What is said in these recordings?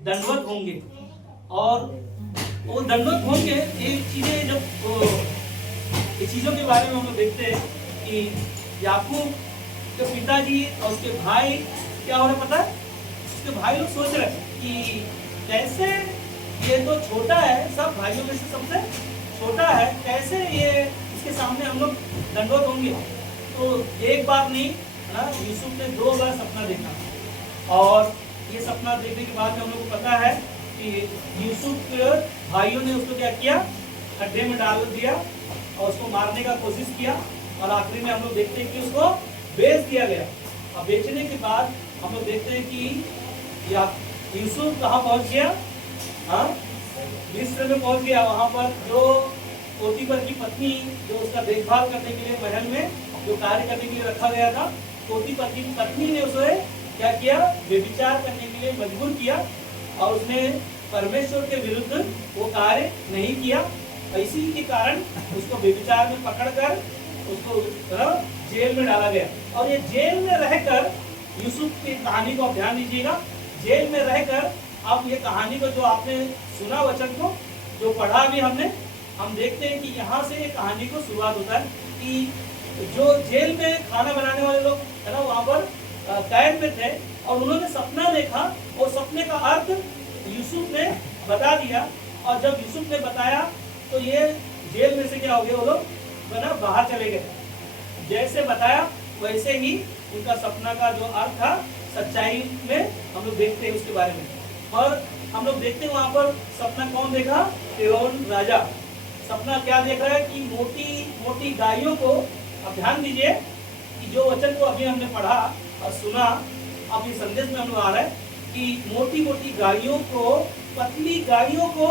दंडवत होंगे। और वो दंडवत होंगे, ये चीजें जब ये चीजों के बारे में हम लोग देखते हैं कि याकूब के पिताजी और उसके भाई क्या हो रहा है पता है? उसके भाई लोग सोच रहे हैं कि कैसे ये तो छोटा है, सब भाइयों में से सबसे छोटा है, कैसे ये इसके सामने हम लोग दंडवत होंगे। तो एक बार नहीं है ना, यूसुफ ने 2 बार सपना देखा। और ये सपना देखने के बाद में हम लोग को पता है कि यूसुफ के भाइयों ने उसको क्या किया, खड्डे में डाल दिया और उसको मारने का कोशिश किया। और आखिरी में हम लोग देखते हैं कि उसको बेच दिया गया। और बेचने के बाद हम लोग देखते हैं कि यूसुफ कहाँ पहुंच गया, हाँ, मिस्र में पहुंच गया। वहां पर जो पोतीफर की पत्नी, जो उसका देखभाल करने के लिए महल में जो कार्य करने के लिए रखा गया था, पोतीफर की पत्नी ने उसे क्या किया, व्यभिचार करने के लिए मजबूर किया। और उसने परमेश्वर के विरुद्ध वो कार्य नहीं किया। इसी के कारण उसको व्यभिचार में पकड़कर उसको जेल में डाला गया। और ये जेल में रहकर यूसुफ की कहानी को आप ध्यान दीजिएगा। जेल में रहकर अब ये कहानी को जो आपने सुना, वचन को जो पढ़ा भी हमने, हम देखते हैं कि यहाँ से ये कहानी को शुरुआत होता है कि जो जेल में खाना बनाने वाले लोग है ना, वहाँ पर कैद में थे और उन्होंने सपना देखा और सपने का अर्थ यूसुफ ने बता दिया। और जब यूसुफ ने बताया तो ये जेल में से क्या हो गए, वो लोग ना बाहर चले गए। जैसे बताया वैसे ही उनका सपना का जो अर्थ था सच्चाई में हम लोग देखते हैं उसके बारे में। और हम लोग देखते हैं वहां पर सपना कौन देखा, फिरौन राजा। सपना क्या देख रहा है कि मोटी मोटी गायों को, अब ध्यान दीजिए कि जो वचन को अभी हमने पढ़ा और सुना, अब ये संदेश में हम लोग आ रहा है कि मोटी मोटी गायों को, पतली गायों को,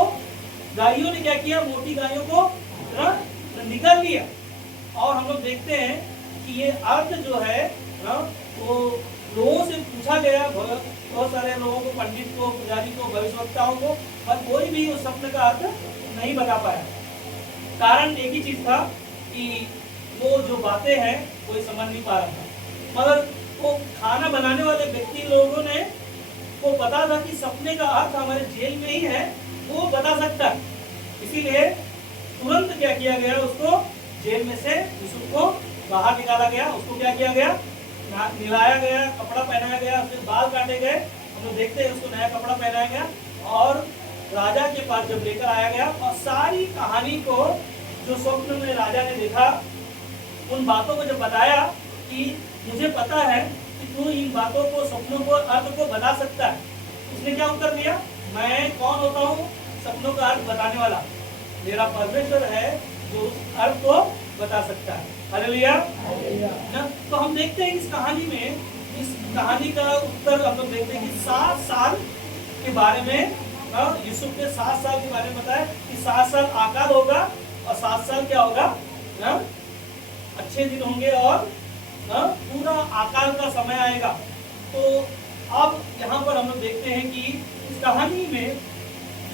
गायों ने क्या किया, मोटी गायों को निकाल लिया। और हम लोग देखते हैं कि ये अर्थ जो है ना, वो लोगों से पूछा गया, बहुत सारे लोगों को, पंडित को, पुजारी को, भविष्यवक्ताओं को, पर कोई भी उस सपने का अर्थ नहीं बता पाया। कारण एक ही चीज था कि वो जो बातें हैं कोई समझ नहीं पा रहा था। मगर वो खाना बनाने वाले व्यक्ति लोगों ने को पता था कि सपने का अर्थ हमारे जेल में ही है, वो बता सकता है। इसीलिए तुरंत क्या किया गया, उसको जेल में से यूसुफ को बाहर निकाला गया। उसको क्या किया गया, नहलाया गया, कपड़ा पहनाया गया, उसके बाल काटे गए। हम लोग देखते हैं उसको नया कपड़ा पहनाया गया और राजा के पास जब लेकर आया गया और सारी कहानी को जो स्वप्न में राजा ने देखा, उन बातों को जब बताया कि मुझे पता है कि तू इन बातों को, सपनों को, अर्थ को बता सकता है, उसने क्या उत्तर दिया, मैं कौन होता हूँ सपनों का अर्थ बताने वाला, मेरा परमेश्वर है जो उस अर्थ को बता सकता है। हालेलुया। ना, तो हम देखते हैं इस कहानी में, इस कहानी का उत्तर हम लोग देखते हैं कि 7 साल के बारे में यूसुफ ने 7 साल के बारे में बताया कि 7 साल आकाल होगा और 7 साल क्या होगा ना, अच्छे दिन होंगे और पूरा आकाल का समय आएगा। तो अब यहाँ पर हम लोग देखते हैं कि इस कहानी में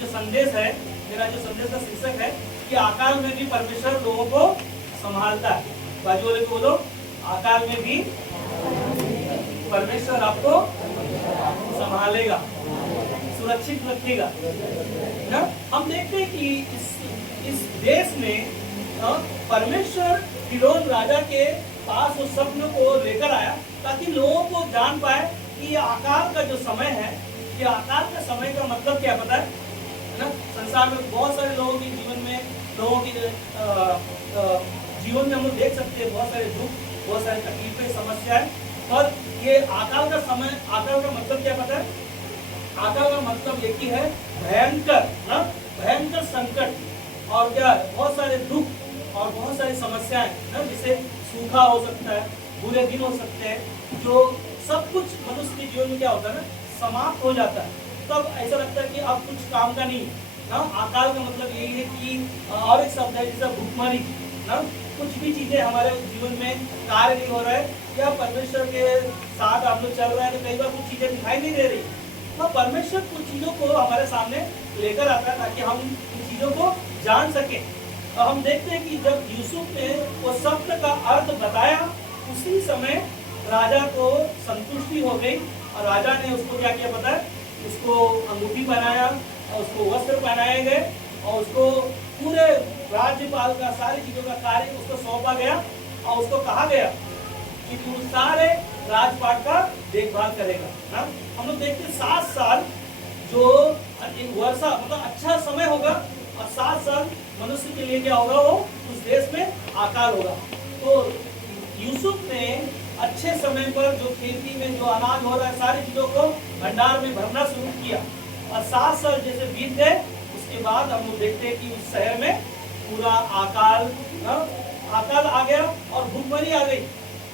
जो संदेश है, मेरा जो संदेश का शीर्षक है कि आकाल में भी परमेश्वर लोगों को संभालता है। बाजू वाले को बोलो, आकाल में भी परमेश्वर आपको संभालेगा, सुरक्षित रखेगा ना। हम देखते हैं कि इस देश में परमेश्वर फिरौन राजा के पास उस स्वप्न को लेकर आया ताकि लोगों को जान पाए कि ये आकाल का जो समय है, ये आकाल का समय का मतलब क्या पता है ना। संसार में बहुत सारे लोगों के जीवन में, लोगों की जीवन में हम लोग देख सकते हैं बहुत सारे दुख, बहुत सारी तकलीफें, समस्याएं। और ये आकाल का समय, आकाल का मतलब क्या पता है, आकाल का मतलब एक ही है, भयंकर ना, भयंकर संकट और क्या, बहुत सारे दुख और बहुत सारी समस्याएं ना, जैसे सूखा हो सकता है, बुरे दिन हो सकते हैं, जो सब कुछ मनुष्य के जीवन में क्या होता है ना, समाप्त हो जाता है। तब ऐसा लगता है कि अब कुछ काम का नहीं ना। आकाल का मतलब यही है कि और एक शब्द है जैसे भूखमरी ना, कुछ भी चीजें हमारे जीवन में कार्य नहीं हो रहा है या परमेश्वर के साथ हम लोग चल रहे हैं तो कई बार कुछ चीजें दिखाई नहीं दे रही, तो परमेश्वर कुछ चीजों को हमारे सामने लेकर आता है ताकि हम उन चीजों को जान सके। और हम देखते हैं कि जब यूसुफ ने वो स्वप्न का अर्थ बताया, उसी समय राजा को संतुष्टि हो गई और राजा ने उसको क्या किया पता है, उसको अंगूठी पहनाया और उसको वस्त्र पहनाए गए और उसको पूरे राज्यपाल का सारी चीजों का कार्य उसको सौंपा गया और उसको कहा गया कि तू सारे राजपाट का देखभाल करेगा ना। हम लोग देखते 7 साल जो एक वर्षा मतलब अच्छा समय होगा और 7 साल मनुष्य के लिए क्या होगा, वो उस देश में अकाल होगा। तो यूसुफ ने अच्छे समय पर जो खेती में जो अनाज हो रहा है सारी चीजों को भंडार में भरना शुरू किया और 7 साल जैसे बीत गए उसके बाद हम लोग देखते हैं कि उस शहर में पूरा अकाल आ गया और भूखमरी आ गई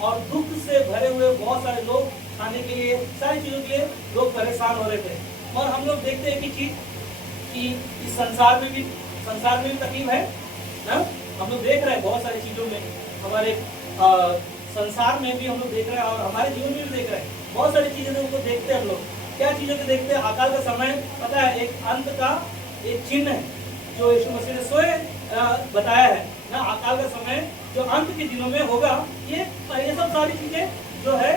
और दुख से भरे हुए बहुत सारे लोग खाने के लिए सारी चीजों के लिए लोग परेशान हो रहे थे। और हम लोग देखते हैं कि चीज कि इस संसार में भी तकलीफ है ना। हम लोग देख रहे हैं बहुत सारी चीजों में हमारे संसार में भी हम लोग देख रहे हैं और हमारे जीवन में भी देख रहे हैं बहुत सारी चीजें उनको देखते हैं। हम लोग क्या चीजों को देखते हैं, अकाल का समय पता है एक अंत का एक चिन्ह है जो यीशु मसीह ने स्वयं बताया है ना। अकाल का समय जो अंत के दिनों में होगा ये सब सारी चीजें जो है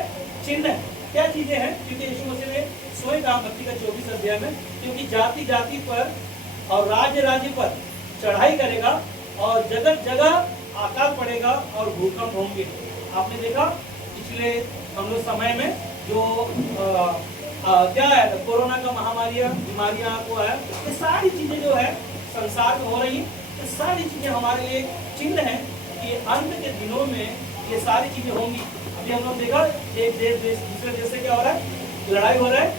चिन्ह है। क्या चीजें हैं, क्योंकि यीशु मसीह ने स्वयं कहा मत्ती का 24 अध्याय में, क्योंकि जाति जाति पर और राज्य राज्य पर चढ़ाई करेगा और जगह जगह अकाल पड़ेगा और भूकंप होंगे। आपने देखा पिछले हम लोग समय में जो क्या है कोरोना का महामारियां बीमारियां को है, ये सारी चीजें जो है संसार में हो रही है, ये सारी चीजें हमारे लिए चिन्ह है कि अंत के दिनों में ये सारी चीजें होंगी। अभी हम लोग देखा एक देश दूसरे देश से क्या हो रहा है, लड़ाई हो रहा है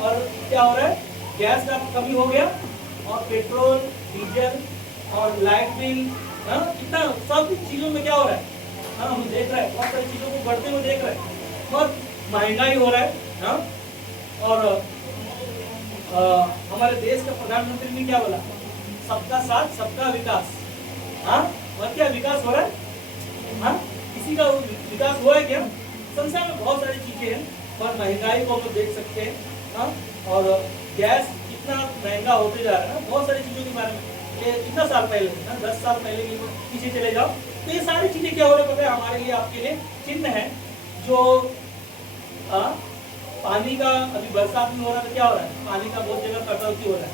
और क्या हो रहा है, गैस का कमी हो गया और पेट्रोल डीजल और लाइट बिल कितना सब चीजों में क्या हो रहा है हम देख रहे हैं, बहुत सारी चीजों को बढ़ते हुए देख रहे हैं, बहुत महंगाई हो रहा है और हमारे देश का प्रधानमंत्री ने क्या बोला, सबका साथ सबका विकास। और क्या विकास हो रहा है, किसी का विकास हुआ है क्या? संसार में बहुत सारी चीजें हैं और महंगाई को हम लोग देख सकते हैं और गैस कितना महंगा होते जा रहा है ना। बहुत सारी चीजों के बारे में ये कितना साल पहले 10 साल पहले की पीछे चले जाओ तो ये सारी चीजें क्या हो रहा है पता है, हमारे लिए आपके लिए चिन्ह है। जो पानी का अभी बरसात में हो रहा है तो क्या हो रहा है, पानी का बहुत जगह कटौती हो रहा है,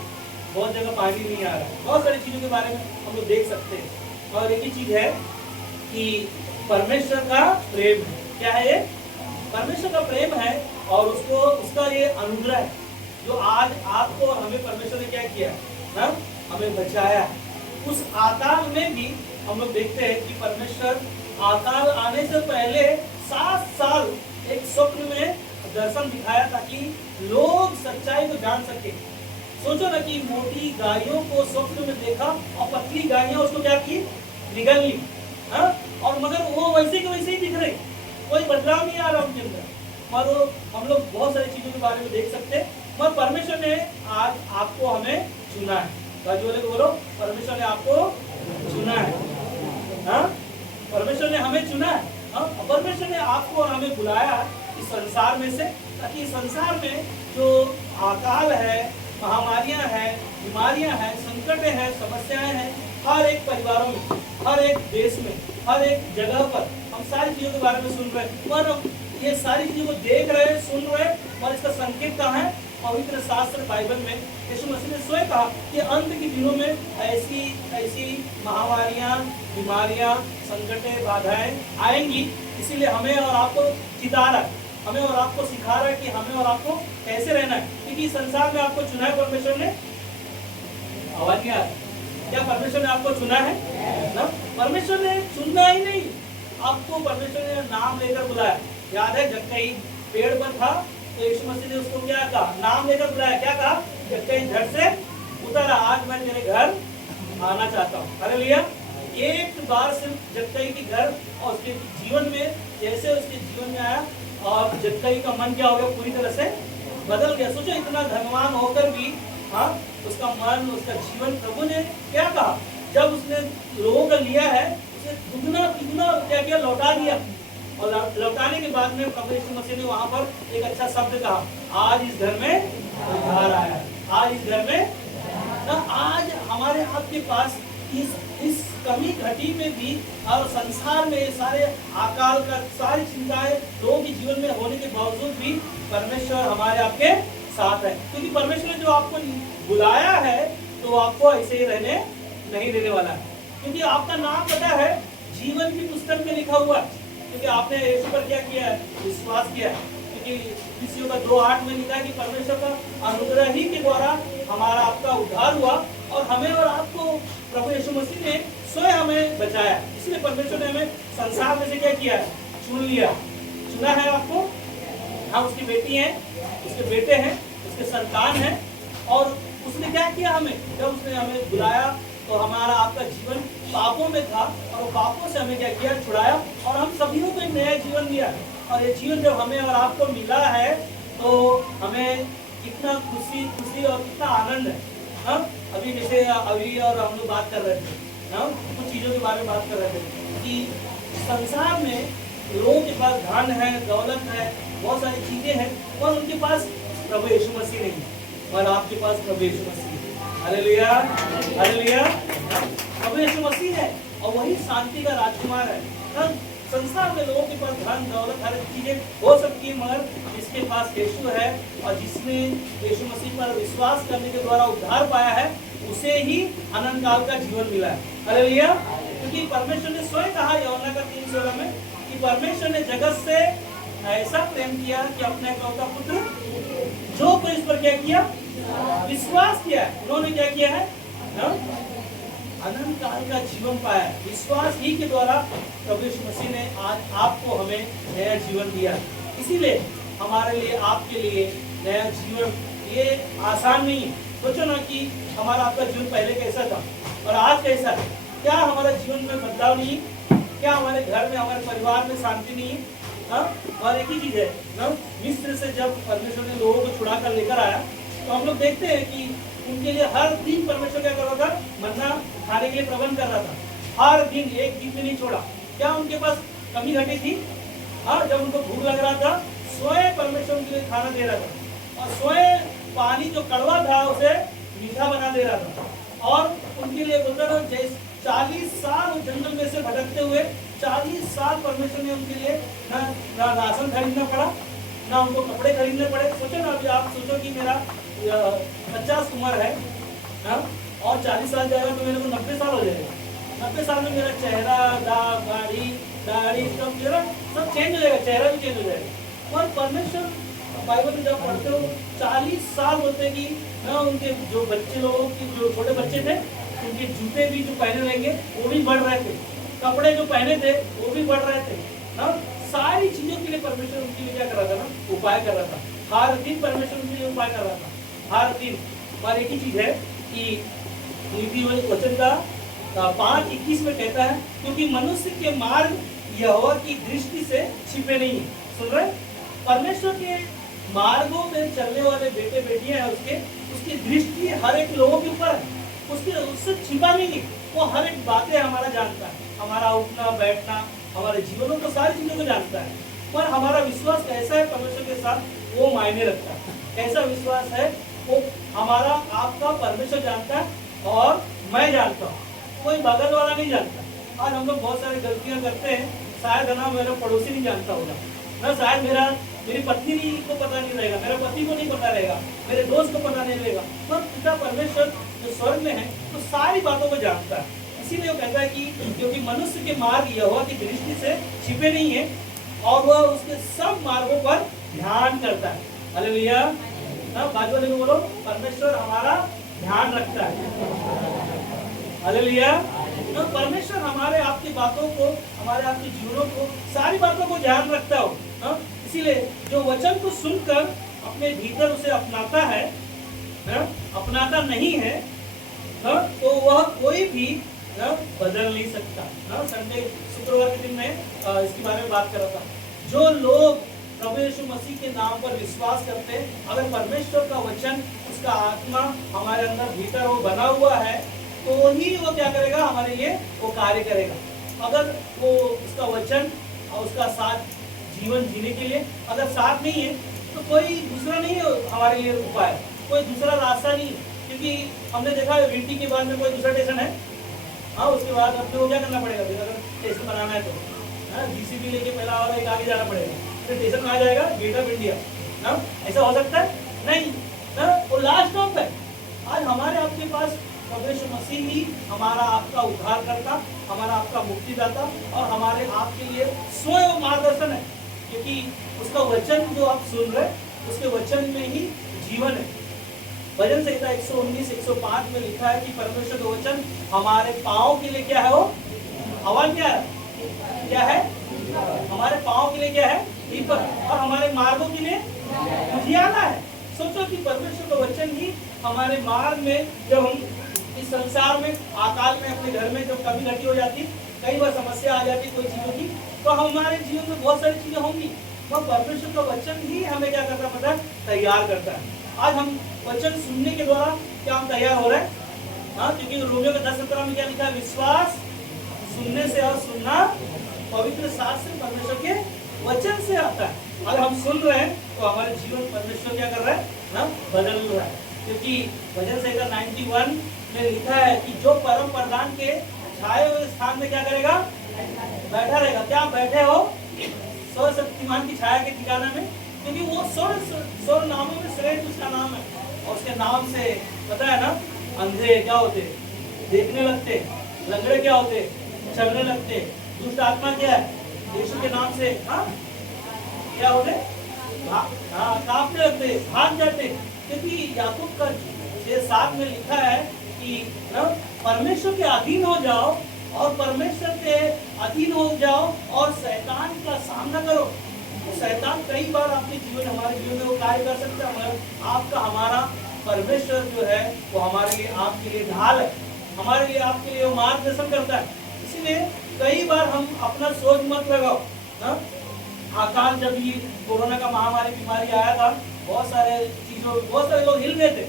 बहुत जगह पानी नहीं आ रहा है, बहुत सारी चीजों के बारे में हम लोग देख सकते हैं। और एक ही चीज है कि परमेश्वर का प्रेम है। क्या है ये? परमेश्वर का प्रेम है और उसका ये अनुग्रह है जो आज आपको और हमें परमेश्वर ने क्या किया ना, हमें बचाया। उस अकाल में भी हम लोग देखते हैं कि परमेश्वर अकाल आने से पहले 7 साल एक स्वप्न में दर्शन दिखाया ताकि लोग सच्चाई को जान सके। सोचो ना कि मोटी गायों को स्वप्न में देखा और पतली गायों उसको क्या की, निगल ली और मगर वो वैसे के वैसे ही दिख रहे, कोई बदलाव नहीं आ रहा उनके अंदर। और हम लोग बहुत सारी चीजों के बारे में देख सकते हैं। मगर परमेश्वर ने आज आपको हमें चुना है। बोलो परमेश्वर ने आपको चुना है। परमेश्वर ने हमें चुना है। परमेश्वर ने आपको और हमें बुलाया इस संसार में से, ताकि इस संसार में जो अकाल है, महामारियां हैं, बीमारियां हैं, संकटें हैं, समस्याएं हैं, हर एक परिवारों में, हर एक देश में, हर एक जगह पर हम सारी चीजों के बारे में सुन रहे हैं। पर ये सारी चीजों को देख रहे हैं, सुन रहे हैं और इसका संकेत कहाँ है? पवित्र शास्त्र बाइबल में यीशु मसीह ने स्वयं कहा कि अंत के दिनों में ऐसी महामारियां, बीमारियां, संकटें, बाधाएं आएंगी। इसीलिए हमें और आपको चिता रहा है, हमें और आपको सिखा रहा है कि हमें और आपको कैसे रहना है, क्योंकि संसार में आपको चुना है परमेश्वर ने। आवाज क्या है? क्या परमेश्वर ने आपको चुना है ना? परमेश्वर ने चुनना ही नहीं, आपको परमेश्वर ने नाम लेकर बुलाया। याद है जब कहीं पेड़ पर था तो यीशु मसीह ने उसको क्या कहा, नाम लेकर बुलाया। क्या कहा? जब कहीं झट से उतर, आज मैं तेरे घर आना चाहता हूँ। हालेलुया। एक बार सिर्फ जक्कई के घर और उसके जीवन में, जैसे उसके जीवन में आया और जक्कई का मन क्या हो गया, पूरी तरह से बदल गया। सोचो इतना धनवान होकर भी उसका मन, उसका जीवन प्रभु ने क्या कहा, जब उसने लोगों का लिया है उसे दुगना तिगुना क्या किया, लौटा दिया। और लौटाने के बाद में प्रभु यीशु मसीह ने वहां पर एक अच्छा शब्द कहा, आज इस घर में उद्धार आया है। आज इस घर में ना, आज हमारे आपके पास इस कमी घटी में भी और संसार में सारे अकाल का सारी चिंताएं लोगों के जीवन में होने के बावजूद भी परमेश्वर हमारे आपके साथ है, क्योंकि परमेश्वर ने जो आपको बुलाया है तो आपको ऐसे ही रहने नहीं देने वाला है, क्योंकि आपका नाम पता है जीवन की पुस्तक में लिखा हुआ है, क्योंकि आपने यीशु पर क्या किया है, विश्वास किया है। क्योंकि इफिसियों का 2:8 में लिखा है कि परमेश्वर का अनुग्रह ही के द्वारा हमारा आपका उद्धार हुआ और हमें और आपको प्रभु यीशु मसीह ने स्वयं हमें बचाया। इसलिए परमेश्वर ने हमें संसार में से क्या किया है, चुन लिया, चुना है आपको। हम उसकी बेटी हैं, उसके बेटे हैं, उसके संतान हैं, और उसने क्या किया, हमें जब उसने हमें बुलाया तो हमारा आपका जीवन पापों में था और वो पापों से हमें क्या किया, छुड़ाया, और हम सभी को एक नया जीवन दिया। और ये जीवन जब हमें और आपको मिला है तो हमें कितना खुशी और कितना आनंद है। हाँ, अभी जैसे अभी और हम लोग बात कर रहे थे, हाँ, कुछ चीज़ों के बारे में बात कर रहे थे कि संसार में लोगों के पास धन है, दौलत है, बहुत सारी चीजें हैं, और उनके पास प्रभु यीशु मसीह नहीं है, और आपके पास प्रभु यीशु मसीह है। Hallelujah, hallelujah. प्रभु यीशु मसीह है और वही शांति का राजकुमार है। हाँ, संसार में लोगों के पास धन दौलत हर चीजें हो सकती है, मगर जिसके पास यीशु है और जिसने यीशु मसीह पर विश्वास करने के द्वारा उद्धार पाया है, उसे ही अनंत काल का जीवन मिला है। हालेलुया। क्योंकि परमेश्वर ने स्वयं कहा यूहन्ना का 3:16 में कि परमेश्वर ने जगत से ऐसा प्रेम किया कि अपने एकलौता पुत्र जो कोई इस पर क्या किया, विश्वास किया है, उन्होंने क्या किया है, अनंत काल का जीवन पाया है। विश्वास ही के द्वारा प्रभु यीशु मसीह ने आज आपको हमें नया जीवन दिया। इसीलिए हमारे लिए, आपके लिए नया जीवन ये आसान नहीं है। सोचो ना कि हमारा आपका जीवन पहले कैसा था और आज कैसा है। क्या हमारा जीवन में बदलाव नहीं है? क्या हमारे घर में, हमारे परिवार में शांति नहीं है? और एक ही चीज है ना, मिस्र से जब परमेश्वर ने लोगों को छुड़ा कर लेकर आया तो हम लोग देखते हैं कि उनके लिए हर दिन परमेश्वर क्या कर रहा था, मन्ना खाने के लिए प्रबंध कर रहा था। हर दिन, एक दिन भी नहीं छोड़ा। क्या उनके पास कमी घटी थी? हाँ, जब उनको भूख लग रहा था स्वयं परमेश्वर उनके लिए खाना दे रहा था, और स्वयं पानी जो कड़वा था उसे मीठा बना दे रहा था। और उनके लिए बोलता था, जैसे 40 साल जंगल में से भटकते हुए 40 साल परमेश्वर ने उनके लिए ना राशन खरीदना पड़ा, ना उनको कपड़े खरीदने पड़े। सोचो ना, अभी आप सोचो कि मेरा 50 उम्र है, हाँ, और 40 साल जाएगा तो मेरे को 90 साल हो जाएगा। 90 साल में मेरा चेहरा, दाढ़ी सब चेंज हो जाएगा, चेहरा भी चेंज हो जाएगा। और परमेश्वर बाइबल में जब पढ़ते हो 40 साल होते कि ना, उनके जो बच्चे लोगों की, जो छोटे बच्चे थे, उनके जूते भी जो पहने रहेंगे वो भी बढ़ रहे थे, कपड़े जो पहने थे वो भी बढ़ रहे थे ना। सारी चीजों के लिए परमेश्वर उनके लिए क्या कर रहा था ना, उपाय कर रहा था। हर दिन परमेश्वर उनके लिए उपाय कर रहा था, हर दिन। और एक ही चीज है कि नीति वचन का 5:21 में कहता है, क्योंकि मनुष्य के मार्ग यहोवा की दृष्टि से छिपे नहीं है। सुन रहे, परमेश्वर के मार्गों में चलने वाले बेटे बेटियां हैं, उसकी दृष्टि हर एक लोगों के ऊपर है, उससे छिपा नहीं है। वो हर एक बातें हमारा जानता है, हमारा उठना बैठना, हमारे जीवनों को, सारी चीजों को जानता है। पर हमारा विश्वास कैसा है परमेश्वर के साथ, वो मायने रखता है। कैसा विश्वास है वो हमारा आपका परमेश्वर जानता है और मैं जानता हूँ, कोई बगल वाला नहीं जानता। और हम लोग बहुत सारी गलतियां करते हैं, शायद है ना मेरा पड़ोसी नहीं जानता होगा ना, शायद मेरी पत्नी को पता नहीं रहेगा, मेरे पति को नहीं पता रहेगा, मेरे दोस्त को पता नहीं रहेगा। पर पिता परमेश्वर जो स्वर्ग में है तो सारी बातों को जानता है। इसीलिए वो कहता है कि क्योंकि मनुष्य के मार्ग यहोवा की दृष्टि से छिपे नहीं है और वह उसके सब मार्गों पर ध्यान करता है। हालेलुया। बाजू वाले को बोलो, परमेश्वर हमारा ध्यान रखता है। हालेलुया। तो परमेश्वर हमारे आपकी बातों को, हमारे आपके जीवनों को, सारी बातों को ध्यान रखता हो। इसीलिए जो वचन को सुनकर अपने भीतर उसे अपनाता है, अपनाता नहीं है, तो वह कोई भी बदल नहीं सकता। संडे शुक्रवार के दिन में इसके बारे में बात कर रहा था। जो लोग प्रभु यीशु मसीह के नाम पर विश्वास करते हैं, अगर परमेश्वर का वचन, उसका आत्मा हमारे अंदर भीतर वो बना हुआ है, तो ही वो क्या करेगा, हमारे लिए वो कार्य करेगा। अगर वो उसका वचन और उसका साथ जीवन जीने के लिए अगर साथ नहीं है, तो कोई दूसरा नहीं है हमारे लिए उपाय, कोई दूसरा रास्ता नहीं है। क्योंकि हमने देखा विंटी के बाद में कोई दूसरा स्टेशन है, हाँ, उसके बाद अपने को क्या करना पड़ेगा, अगर स्टेशन बनाना है तो जीसीबी लेके पहला और एक आगे जाना पड़ेगा, फिर स्टेशन कहाँ जाएगा, गेट ऑफ इंडिया। ऐसा हो सकता है? नहीं। ना, वो लास्ट स्टॉप है। आज हमारे आपके पास प्रभु यीशु मसीह ही हमारा आपका उद्धार करता, हमारा आपका मुक्तिदाता और हमारे आपके लिए स्वयं मार्गदर्शन है, क्योंकि उसका वचन जो आप सुन रहे उसके वचन में ही जीवन है। भजन संहिता 119 105 में लिखा है कि परमेश्वर का वचन हमारे पाँव के लिए क्या है, वो हवा क्या है, क्या है, हमारे पाँव के लिए क्या है, दीपक, और हमारे मार्गों के लिए उजियाला है। सोचो कि परमेश्वर का वचन ही हमारे मार्ग में, जब हम इस संसार में अकाल में अपने घर में जब कभी घटी हो जाती, कई बार समस्या आ जाती कोई चीजों की, तो हमारे जीवन में बहुत सारी चीजें होंगी, तो परमेश्वर का वचन ही हमें क्या करता पता है, तैयार करता है। आज हम वचन सुनने के द्वारा क्या हम तैयार हो रहे हैं, हाँ, क्योंकि रोमियो के 10:17 में क्या लिखा है, विश्वास सुनने से और सुनना पवित्र शास्त्र परमेश्वर के वचन से आता है। अगर हम सुन रहे हैं तो हमारे जीवन परमेश्वर क्या कर रहा है ना, बदल रहा है, क्योंकि भजन संहिता 91 में लिखा है कि जो परम प्रधान के छाए हुए स्थान में क्या करेगा, बैठा रहेगा। क्या बैठे हो, सर्वशक्तिमान की छाया के ठिकाना में, क्योंकि वो स्वर्ग नामों में श्रेष्ठ उसका नाम है, और उसके नाम से पता है ना, अंधे क्या होते, देखने लगते, लंगड़े क्या होते, चलने लगते, दुष्ट आत्मा क्या है, यीशु के नाम से हाँ क्या होते, कांपने लगते, भाग जाते, क्योंकि याकूब का 6:7 में लिखा है कि परमेश्वर के अधीन हो जाओ, और परमेश्वर के अधीन हो जाओ और शैतान का सामना करो। तो शैतान कई बार आपके जीवन, हमारे जीवन में वो कार्य कर सकता है, मगर आपका हमारा परमेश्वर जो है वो हमारे लिए, आपके लिए ढाल है, हमारे लिए, आपके लिए वो मार्गदर्शन करता है। इसलिए कई बार हम अपना सोच मत लगाओ ना। अकाल जब ये कोरोना का महामारी बीमारी आया था, बहुत सारे चीजों, बहुत सारे लोग हिल गए थे,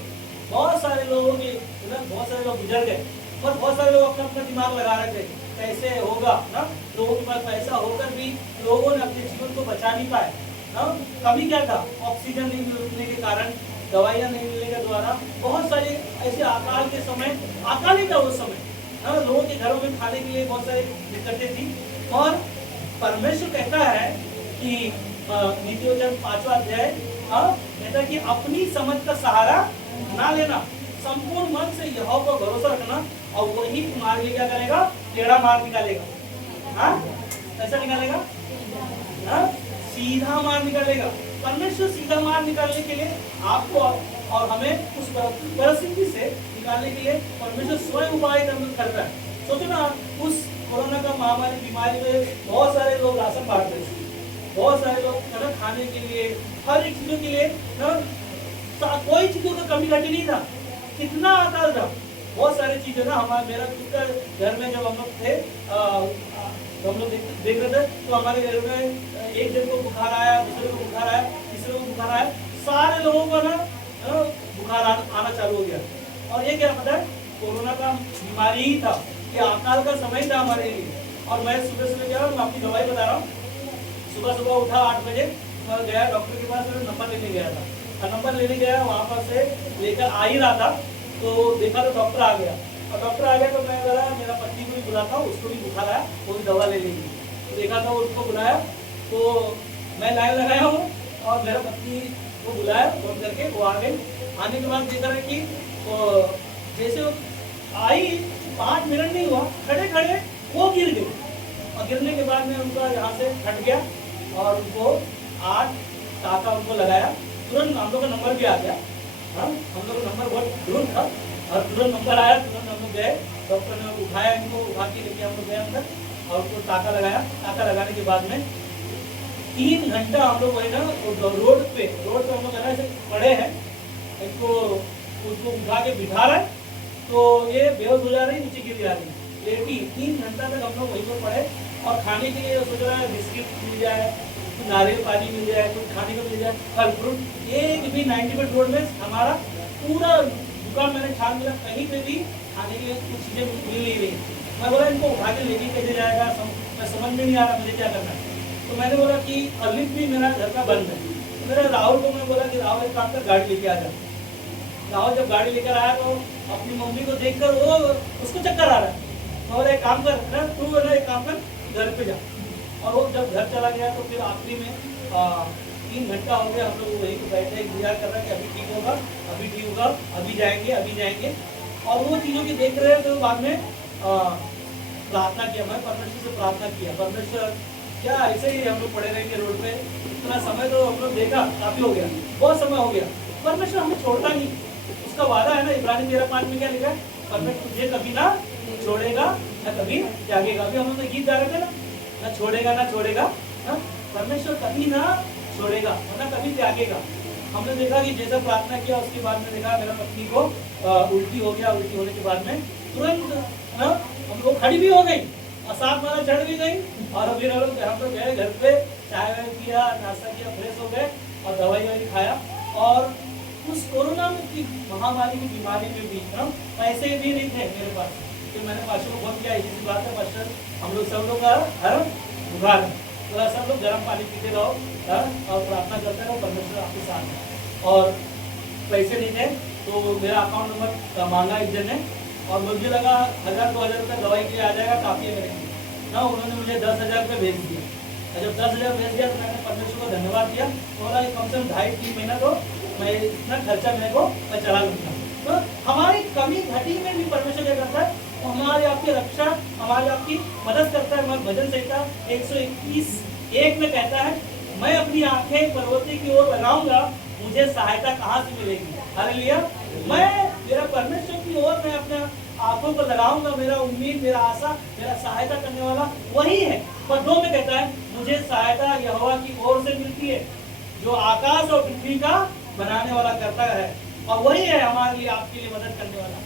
बहुत सारे लोगों के, बहुत सारे लोग गुजर गए, और बहुत सारे लोग अपना अपना दिमाग लगा रहे थे कैसे होगा ना, लोगों के पास पैसा होकर भी लोगों ने अपने जीवन को बचा नहीं पाए ना। कमी क्या था, ऑक्सीजन नहीं मिलने के कारण, दवाइयाँ नहीं मिलने के द्वारा, बहुत सारे ऐसे अकाल के समय, अकाल ही था उस समय ना, लोगों के घरों में खाने के लिए बहुत सारी दिक्कतें थी। और परमेश्वर कहता है कि नीतिवचन 5वां अध्याय कहता है कि अपनी समझ का सहारा ना लेना, संपूर्ण मन से यहोवा पर भरोसा रखना, और वही तुम्हारे लिए क्या करेगा, टेढ़ा मार्ग निकालेगा। हाँ, कैसा निकालेगा, हाँ, सीधा मार्ग निकालेगा। परमेश्वर सीधा मार्ग निकालने के लिए आपको और हमें उस परिस्थिति से निकालने के लिए परमेश्वर स्वयं उपाय करता है। सोचो ना, उस कोरोना का महामारी बीमारी में बहुत सारे लोग राशन बांट रहे थे, बहुत सारे लोग खाना खाने के लिए, हर एक चीजों के लिए ना, कोई चीजों का कमी घटी नहीं था, कितना अकाल था, बहुत सारी चीजें ना। हमारा मेरा खुद का घर में जब हम लोग थे, हम लोग देख रहे थे, तो हमारे घर में एक जन को बुखार आया, दूसरे को बुखार आया, तीसरे को बुखार आया, सारे लोगों को ना बुखार आना चालू हो गया। और ये क्या पता है, कोरोना का बीमारी ही था, ये अकाल का समय था हमारे लिए। और मैं सुबह सुबह क्या, मैं अपनी दवाई बता रहा हूँ, सुबह सुबह उठा 8 बजे, मैं गया डॉक्टर के पास, नंबर लेने गया था, और नंबर लेने गया, वहाँ पर से लेकर आ ही रहा था, तो देखा तो डॉक्टर आ गया, और डॉक्टर आ गया तो मैं बोला मेरा पत्नी को भी बुलाता हूँ, उसको भी बुखार आया, वो भी दवा ले लेंगी। तो देखा था, उसको बुलाया, तो मैं लाइन लगाया हूँ, और मेरा पत्नी को बुलाया फोन करके, वो आ गई। आने के बाद देखा है कि जैसे वो आई 5 मिनट नहीं हुआ, खड़े खड़े वो गिर गए, और गिरने के बाद में उनका यहाँ से हट गया, और उनको 8 टाका उनको लगाया, तुरंत हम लोग का नंबर भी आ गया। हाँ, हम लोग का नंबर बहुत तुरंत था, और तुरंत नंबर आया, तुरंत हम लोग गए, डॉक्टर ने उठाया, इनको उठा के लेके हम लोग गए अंदर, और उसको टाका लगाया। टाका लगाने के बाद में 3 घंटा हम लोग वही ना रोड पे हम लोग ऐसे पड़े हैं, इसको उसको उठा के बिठा रहे, तो ये बेहोश हो जा रही, नीचे गिर जा रही, लेटी। 3 घंटा तक हम लोग वहीं पर पड़े, और खाने के लिए सोच रहा है बिस्किट मिल जाए, नारियल पानी मिल जाए, कुछ खाने को मिल जाए, फल फ्रूट, एक भी 90 फीट रोड में हमारा पूरा दुकान मैंने छान मिला, कहीं पे भी खाने के लिए कुछ चीज़ें मिल नहीं रही। मैं बोला इनको उठा के लेके कैसे जाएगा, मैं समझ में नहीं आ रहा मुझे क्या करना है। तो मैंने बोला कि लिफ्ट भी मेरा घर का बंद है, तो मेरा राहुल को मैं बोला कि राहुल एक काम कर, गाड़ी लेके आ जा। राहुल जब गाड़ी लेकर आया तो अपनी मम्मी को देखकर वो उसको चक्कर आ रहा है, मैं बोला एक काम कर ना, तू ना एक काम कर, घर पे जा। और वो जब घर चला गया तो फिर आखिरी में 3 घंटा हो गया हम लोग वही पे बैठे इंतजार कर रहे हैं कि अभी ठीक होगा, अभी ठीक होगा, अभी जाएंगे, अभी जाएंगे। और वो चीज़ों की देख रहे हैं तो बाद में प्रार्थना किया, मैं परमेश्वर से प्रार्थना किया, परमेश्वर क्या ऐसे ही हम लोग पड़े रहेंगे रोड पे? इतना समय तो हम लोग देखा, काफी हो गया, बहुत समय हो गया। परमेश्वर हमें छोड़ता नहीं, उसका वादा है ना, इब्रानी 13:5 में क्या लिखा है? परमेश्वर तुझे कभी ना छोड़ेगा ना कभी त्यागेगा। अभी हम लोग गीत गा रहे थे ना छोड़ेगा ना छोड़ेगा, परमेश्वर कभी ना छोड़ेगा और ना कभी त्यागेगा। हमने देखा कि जैसा प्रार्थना किया उसके बाद में देखा मेरा पत्नी को उल्टी हो गया, उल्टी होने के बाद में तुरंत हम लोग खड़ी भी हो गई और साथ वाला चढ़ भी गई और फिर हम लोग गए घर पे, चाय वाय पिया, नाश्ता किया, फ्रेश हो गए और दवाई वाई खाया। और उस कोरोना में की महामारी की बीमारी में भी पैसे भी नहीं थे मेरे पास, तो मैंने पास्टर को फोन किया, इसी बात है पास्टर हम लोग सब लोग का बुखार है, तो सब लोग गर्म पानी पीते रहो और प्रार्थना करते रहो, परमेश्वर आपके साथ है। और पैसे नहीं थे तो मेरा अकाउंट नंबर मांगा एक जन ने और मुझे लगा 1000-2000 रुपये दवाई के लिए आ जाएगा, काफ़ी है मेरे लिए ना। उन्होंने मुझे 10,000 रुपये भेज दिया और जब 10,000 भेज दिया तो मैंने परमेश्वर को धन्यवाद दिया। बोला कम से कम 2.5-3 महीना तो मैं इतना खर्चा मेरे को मैं चला लूँगा। तो हमारी कमी घटी में भी परमेश्वर क्या करता है, तो हमारी आपकी रक्षा, हमारी आपकी मदद करता है। हमारे भजन संहिता 121:1 में कहता है, मैं अपनी आंखें पर्वती की ओर लगाऊंगा, मुझे सहायता कहाँ से मिलेगी? हालेलुया। मैं मेरा परमेश्वर की ओर मैं अपने आंखों को लगाऊंगा, मेरा उम्मीद, मेरा आशा, मेरा सहायता करने वाला वही है। पर 2 में कहता है, मुझे सहायता यहोवा की ओर से मिलती है, जो आकाश और पृथ्वी का बनाने वाला करता है, और वही है हमारे लिए आपके लिए मदद करने वाला।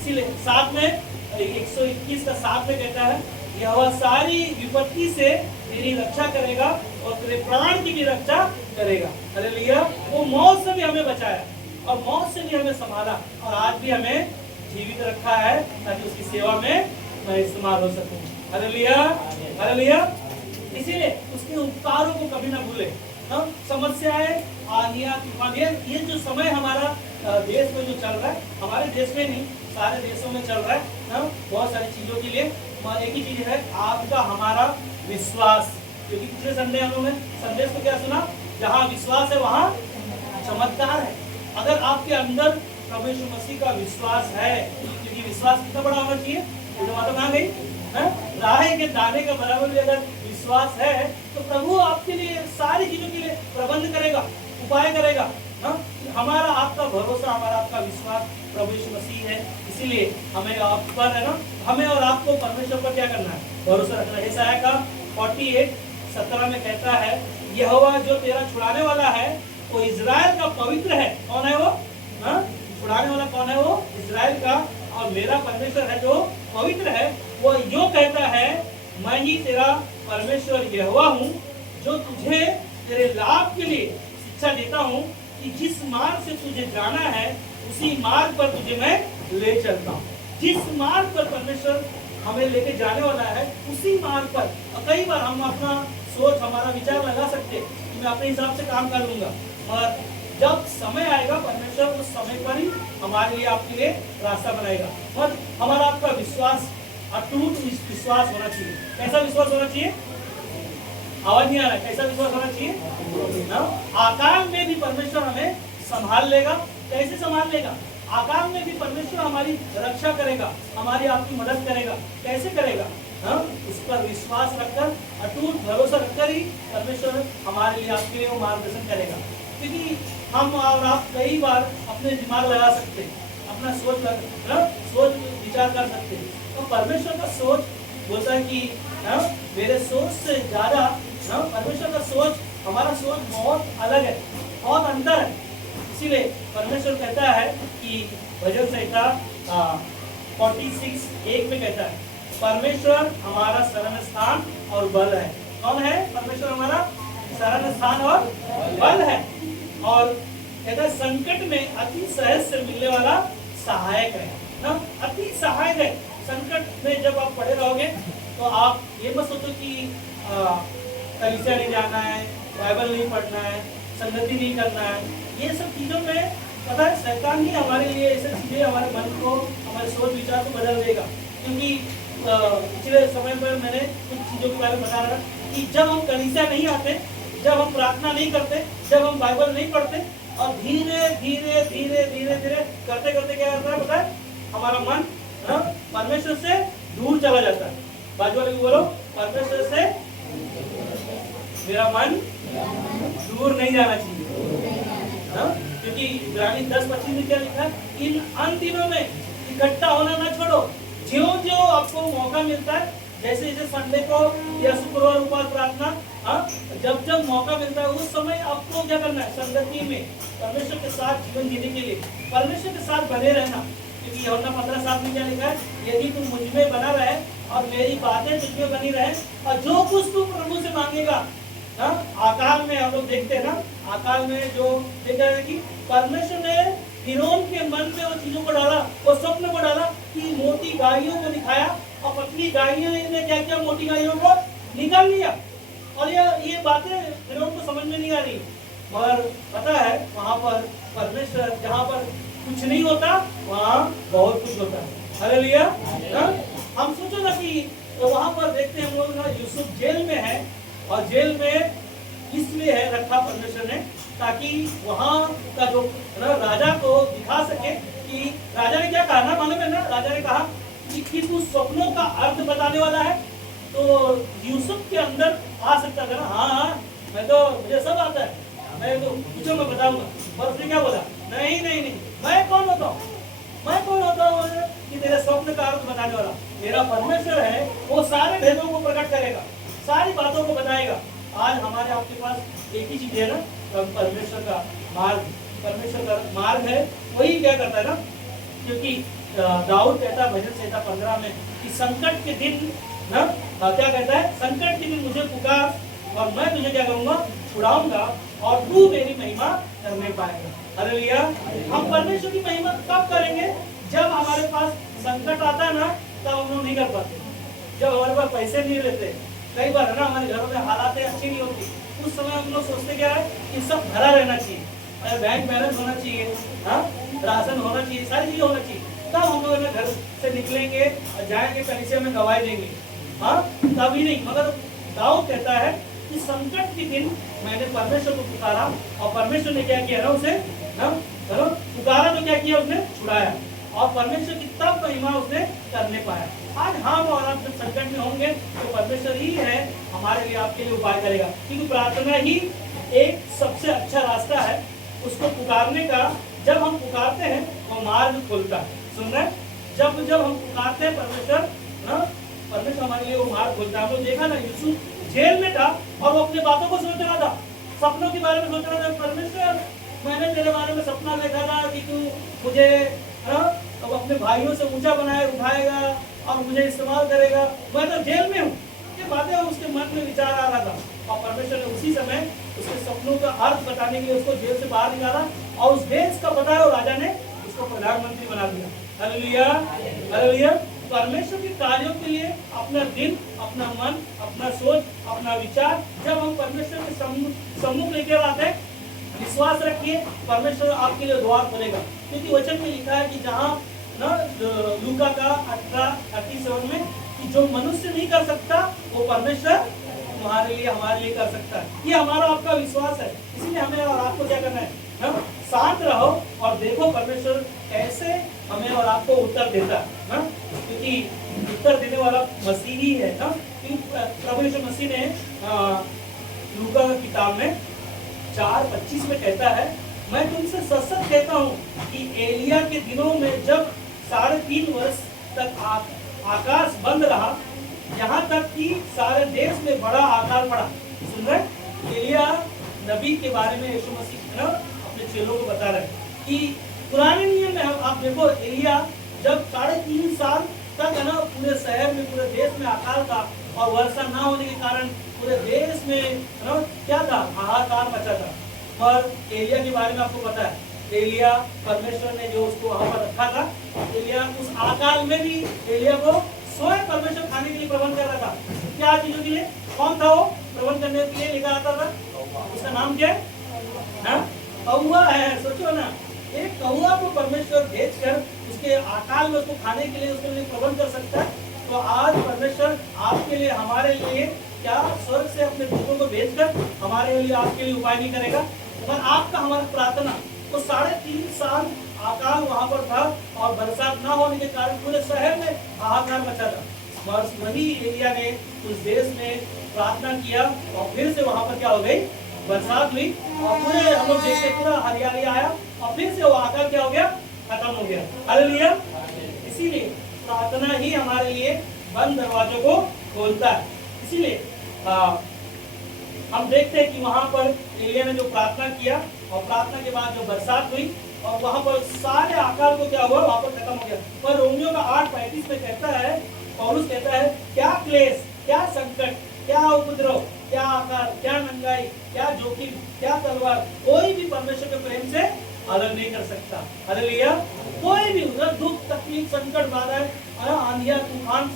इसीलिए 7 में 121 का 7 में कहता है, यहोवा सारी विपत्ति से तेरी रक्षा करेगा और तेरे प्राण की भी रक्षा करेगा। हालेलुया। वो मौत से भी हमें बचाया और मौत से भी हमें संभाला और आज भी हमें जीवित रखा है ताकि उसकी सेवा में मैं इस्तेमाल हो सकूं। Hallelujah, hallelujah. इसीलिए उसके उपकारों को कभी ना भूले। समस्याएं, आंधियां, तूफान, ये जो समय हमारा देश में जो चल रहा है, हमारे देश में नहीं सारे देशों में चल रहा है बहुत सारी चीजों के लिए एक ही चीज है, आपका हमारा विश्वास। क्योंकि पिछले संडे हम लोगों ने संदेश को क्या सुना, जहाँ विश्वास है वहाँ चमत्कार है। अगर आपके अंदर प्रभु यीशु मसीह का विश्वास है, क्योंकि विश्वास कितना बड़ा होना चाहिए, तो बात कहाँ गई, राहे के दाने का बराबर भी अगर विश्वास है तो प्रभु आपके लिए सारी चीजों के लिए प्रबंध करेगा, उपाय करेगा। हमारा आपका भरोसा, हमारा आपका विश्वास प्रभु यीशु मसीह है। इसीलिए हमें आप पर है ना, हमें और आपको परमेश्वर पर क्या करना है, भरोसा रखना है। यशायाह का 48:17 में कहता है, यहोवा जो तेरा छुड़ाने वाला है वो इज़राइल का पवित्र है। कौन है वो? छुड़ाने वाला कौन है? वो इज़राइल का, और मेरा परमेश्वर है जो पवित्र है। वो यो कहता है, मैं ही तेरा परमेश्वर यहोवा हूँ, जो तुझे तेरे लाभ के लिए शिक्षा देता हूँ कि जिस मार्ग से तुझे जाना है उसी मार्ग पर तुझे मैं ले चलता हूँ। जिस मार्ग पर परमेश्वर हमें लेके जाने वाला है उसी मार्ग पर। और कई बार हम अपना सोच, हमारा विचार लगा सकते हैं कि मैं अपने हिसाब से काम कर लूंगा, और जब समय आएगा परमेश्वर उस समय पर ही हमारे लिए, आपके लिए रास्ता बनाएगा। और हमारा आपका विश्वास, अटूट विश्वास होना चाहिए। कैसा विश्वास होना चाहिए? आवाज नहीं आ रहा है। कैसा विश्वास होना चाहिए? आकाल में भी परमेश्वर हमें संभाल लेगा। कैसे संभाल लेगा? आकाल में भी परमेश्वर हमारी रक्षा करेगा, हमारी आपकी मदद करेगा। कैसे करेगा? उस पर विश्वास रखकर, अटूट भरोसा रखकर ही परमेश्वर हमारे लिए, आपके लिए वो मार्गदर्शन करेगा। क्योंकि हम और आप कई बार अपने दिमाग लगा सकते हैं, अपना सोच विचार कर सकते हैं, तो परमेश्वर का सोच बोलता है कि मेरे सोच से ज्यादा परमेश्वर का सोच, हमारा सोच बहुत अलग है, बहुत अंतर है। इसीलिए परमेश्वर कहता है कि भजन संहिता 46:1 में कहता है, परमेश्वर हमारा शरण स्थान और बल है। कौन है? परमेश्वर हमारा शरण स्थान और बल है। और कहता है संकट में अति सहज से मिलने वाला सहायक है ना, अति सहायक है। संकट में जब आप पड़े रहोगे तो आप ये मत सोचो कि कलीसिया नहीं जाना है, बाइबल नहीं पढ़ना है, संगति नहीं करना है। ये सब चीज़ों में पता है शैतान ही हमारे लिए ऐसे चीज़ें, हमारे मन को, हमारे सोच विचार को बदल देगा। क्योंकि पिछले समय पर मैंने कुछ चीज़ों के बारे में बता रहा कि जब हम कलीसिया नहीं आते, जब हम प्रार्थना नहीं करते, जब हम बाइबल नहीं पढ़ते, और धीरे धीरे धीरे धीरे धीरे करते करते क्या करता है पता है, हमारा मन परमेश्वर से दूर चला जाता है। बाजू वाले को बोलो, परमेश्वर से मेरा मन दूर नहीं जाना चाहिए। क्योंकि इब्रानी 10:25 में क्या लिखा है, इन अंत दिनों में इकट्ठा होना ना छोड़ो। ज्यों ज्यों आपको मौका मिलता है, जैसे जैसे संडे को या शुक्रवार उपवास प्रार्थना, जब जब मौका मिलता है उस समय आपको क्या करना है, संगति में परमेश्वर के साथ जीवन जीने के लिए परमेश्वर के साथ बने रहना। क्योंकि यूहन्ना 15:7 में क्या लिखा है, यदि तुम मुझ में बना रहे और मेरी बातें तुझ में बनी रहे, और जो कुछ तुम प्रभु से मांगेगा। अकाल में हम लोग देखते हैं ना, अकाल में जो देखा है कि परमेश्वर ने फिरौन के मन में वो चीजों को डाला, वो स्वप्न को डाला कि मोटी गायों को दिखाया, और पतली गायों ने क्या किया, मोटी गायों को निकाल लिया। और ये बातें फिरौन को समझ में नहीं आ रही, मगर पता है वहां पर परमेश्वर, जहाँ पर कुछ नहीं होता वहाँ बहुत कुछ होता है। हालेलुया। हम सोचो ना कि वहां पर देखते हैं हम लोग ना, यूसुफ जेल में है, और जेल में इसलिए है रखा परमेश्वर ने ताकि वहां का जो राजा को दिखा सके कि राजा ने क्या कहा ना, मालूम है ना, राजा ने कहा कि तू स्वप्नों का अर्थ बताने वाला है। तो यूसुफ के अंदर आ सकता था ना, हाँ मैं तो, मुझे सब आता है, मैं तो पूछो मैं बताऊंगा। और उसने क्या बोला, नहीं नहीं नहीं, मैं कौन होता हूँ, मैं कौन होता हूँ कि तेरे स्वप्न का अर्थ बताने वाला। मेरा परमेश्वर है, वो सारे भेदों को प्रकट करेगा, सारी बातों को बताएगा। आज हमारे आपके पास एक ही चीज है ना, परमेश्वर का मार्ग, परमेश्वर का मार्ग है, वही क्या करता है ना। क्योंकि दाऊद कहता है भजन संहिता 15 में कि संकट के दिन ना, क्या कहता है, संकट के दिन मुझे पुकार और मैं तुझे क्या करूंगा, छुड़ाऊंगा, और तू मेरी महिमा करने पाएगा। हालेलुया। हम परमेश्वर की महिमा कब करेंगे, जब हमारे पास संकट आता है ना, तब हम लोग नहीं कर पाते। जब हमारे पास पैसे नहीं रहते, कई बार है ना, हमारे घरों में हालात अच्छी नहीं होती, उस समय हम लोग सोचते क्या है कि सब भरा रहना चाहिए, बैंक बैलेंस होना चाहिए, राशन होना चाहिए, सारी चीजें होना चाहिए, तब हम लोग घर से निकलेंगे और जाएंगे, कलीसिया में गवाही देंगे। तभी नहीं। मगर दाऊद कहता है कि संकट के दिन मैंने परमेश्वर को पुकारा, और परमेश्वर ने क्या किया ना, उसे पुकारा तो क्या किया, उसने छुड़ाया, और परमेश्वर की तब महिमा उसने करने पाया। आज हम और आप जब संकट में होंगे तो परमेश्वर ही है हमारे लिए, आपके लिए उपाय करेगा। क्योंकि प्रार्थना ही एक सबसे अच्छा रास्ता है उसको पुकारने का। जब हम पुकारते हैं वो मार्ग खुलता है। सुन रहे, जब जब हम पुकारते हैं परमेश्वर परमेश्वर हमारे लिए वो मार्ग खुलता है। हम लोग देखा ना, यूसुफ जेल में था और वो अपने बातों को सोच रहा था, सपनों के बारे में सोच रहा था। परमेश्वर, मैंने तेरे बारे में सपना देखा था कि तू मुझे अब अपने भाइयों से ऊंचा बनाए उठाएगा और मुझे इस्तेमाल करेगा, मैं तो जेल में हूँ। ये बातें उसके मन में विचार आ रहा था, और परमेश्वर ने उसी समय उसके सपनों का अर्थ बताने के लिए उसको जेल से बाहर निकाला, और उस देश का बताया, और राजा ने उसको प्रधानमंत्री बना दिया। Hallelujah, hallelujah. परमेश्वर के कार्यों के लिए अपना दिल, अपना मन, अपना सोच, अपना विचार जब हम परमेश्वर के सम्मुख लेकर आते हैं, विश्वास रखिए परमेश्वर आपके लिए द्वार खोलेगा। क्योंकि वचन में लिखा है कि जहाँ लूका का 18:37 में कि जो मनुष्य नहीं कर सकता वो परमेश्वर तुम्हारे लिए, हमारे लिए कर सकता है। ये हमारा आपका विश्वास है। इसलिए हमें और आपको क्या करना है, शांत रहो और देखो परमेश्वर कैसे हमें और आपको उत्तर देता है। क्योंकि उत्तर देने वाला मसीह ही है ना। प्रभु यीशु मसीह ने लूका की किताब में 4:25 में कहता है, मैं तुमसे सच सच कहता हूँ कि एलिया के दिनों में जब 3.5 वर्ष तक आकाश बंद रहा, यहाँ तक कि सारे देश में बड़ा आकाल पड़ा। सुन रहे, एलिया नबी के बारे में यीशु मसीह अपने चेलों को बता रहे कि पुराने नियम में आप देखो, एलिया जब 3.5 साल तक है ना पूरे शहर में, पूरे देश में अकाल था, और वर्षा ना होने के कारण पूरे देश में क्या था, हाहाकार मचा था। पर एलिया के बारे में आपको पता है, एलिया परमेश्वर ने जो उसको वहां पर रखा था, एलिया उस अकाल में भी एलिया को स्वयं परमेश्वर खाने के लिए प्रबंध कर रहा था। क्या चीजों के लिए, कौन था वो प्रबंध करने के लिए लेकर आता था, उसका नाम क्या है, कौवा है। सोचो ना, एक कौवा को परमेश्वर भेजकर उसके अकाल में उसको खाने के लिए उसके लिए प्रबंध कर सकता है। तो आज परमेश्वर आपके लिए, हमारे लिए क्या स्वर्ग से अपने दूतों को भेजकर हमारे लिए आपके लिए उपाय नहीं करेगा? पर आपका हमारा प्रार्थना वो 3.5 साल अकाल वहां पर था और बरसात ना होने के कारण पूरे शहर में हाहाकार मचा था। बस वही एरिया ने उस देश में प्रार्थना किया और फिर से वहां पर क्या हो गई? बरसात हुई और पूरे हम लोग देखते पूरा हरियाली आया और फिर से वो आकर क्या हो गया? खत्म हो गया। हालेलुया। इसीलिए प्रार्थना ही हमारे लिए बंद दरवाजों को खोलता है। इसीलिए हम देखते हैं कि वहां पर एलिया ने जो प्रार्थना किया और प्रार्थना के बाद जो बरसात हुई और वहां पर सारे आकाल को क्या हुआ? वहां पर खत्म हो गया। पर रोमियो का 8:35 में कहता है, पौलुस कहता है, क्या क्लेश, क्या संकट, क्या उपद्रव, क्या आकार, क्या नंगाई, क्या जोखिम, क्या तलवार, कोई भी परमेश्वर के प्रेम से अलग नहीं कर सकता। हालेलुया। कोई भी उधर दुख, तकलीफ, संकट, बाधाएं, आंधियां, तूफान,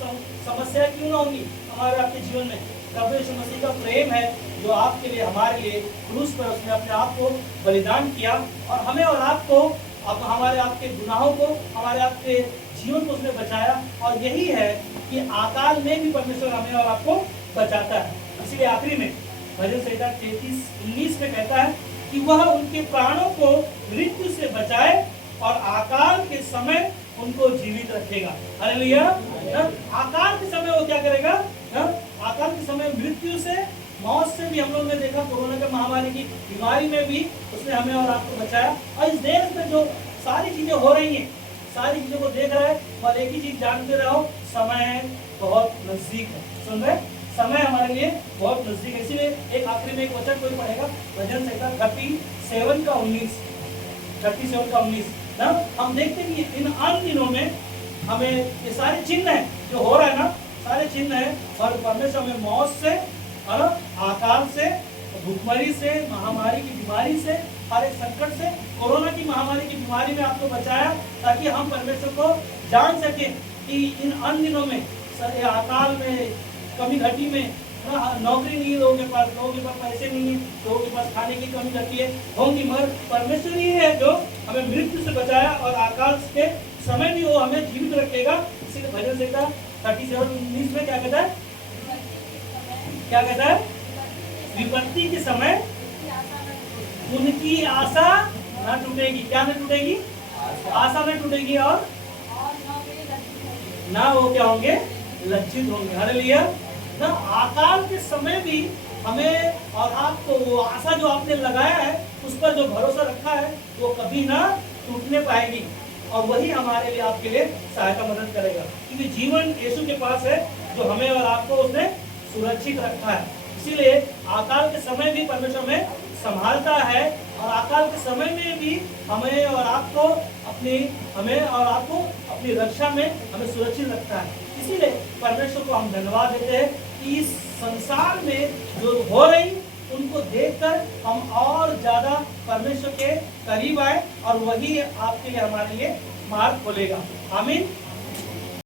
समस्या क्यों ना होंगी हमारे आपके जीवन में, प्रभु यीशु मसीह का प्रेम है जो आपके लिए, हमारे लिए क्रूस पर उसने अपने आप को बलिदान किया और हमें और आपको, अब हमारे आपके गुनाहों को, हमारे आपके जीवन को उसने बचाया। और यही है कि अकाल में भी परमेश्वर हमें और आपको बचाता है। इसीलिए आखिरी में भजन संहिता 33:19 में कहता है कि वह उनके प्राणों को मृत्यु से बचाए और अकाल के समय उनको जीवित रखेगा। हालेलुया। अकाल के समय वो क्या करेगा? अकाल के समय मृत्यु से, मौत से भी हम लोग ने देखा, कोरोना के महामारी की बीमारी में भी उसने हमें और आपको बचाया। और इस देश में जो सारी चीजें हो रही हैं, सारी चीजों को देख रहा है और एक ही चीज जानते रहो, समय बहुत नजदीक है। सुन रहे? समय हमारे लिए बहुत नजदीक है। इसीलिए एक आखिरी में एक वचन कोई पढ़ेगा, भजन संहिता 37 का 19 ना। हम देखते हैं कि इन अन्य दिनों में हमें ये सारे चिन्ह हैं जो हो रहा है ना, सारे चिन्ह हैं और परमेश्वर हमें मौत से, आकाल से, भूखमरी से, महामारी की बीमारी से, हर एक संकट से, कोरोना की महामारी की बीमारी में आपको बचाया ताकि हम परमेश्वर को जान सकें कि इन अन्य दिनों में, अकाल में, कमी घटी में, नौकरी नहीं है लोगों के पास पैसे नहीं है, लोगों के पास खाने की कमी घटी है, होंगी, मगर परमेश्वर ही है जो हमें मृत्यु से बचाया और आकाल के समय भी वो हमें जीवित रखेगा। इसीलिए भजन संहिता 37:19 में क्या कहता है? क्या कहता है? विपत्ति के समय उनकी आशा न टूटेगी। क्या न टूटेगी? आशा न टूटेगी और ना वो क्या होंगे? लज्जित होंगे। हालेलुया। ना अकाल के समय भी हमें और आपको वो आशा जो आपने लगाया है, उस पर जो भरोसा रखा है, वो कभी ना टूटने पाएगी और वही हमारे लिए, आपके लिए सहायता मदद करेगा। क्योंकि जीवन यीशु के पास है जो हमें और आपको उसने सुरक्षित रखा है। इसीलिए अकाल के समय भी परमेश्वर हमें संभालता है और अकाल के समय में भी हमें और आपको अपनी रक्षा में हमें सुरक्षित रखता है। इसीलिए परमेश्वर को हम धन्यवाद देते हैं कि इस संसार में जो हो रही, उनको देखकर हम और ज्यादा परमेश्वर के करीब आए और वही आपके लिए, हमारे लिए मार्ग खोलेगा। आमीन।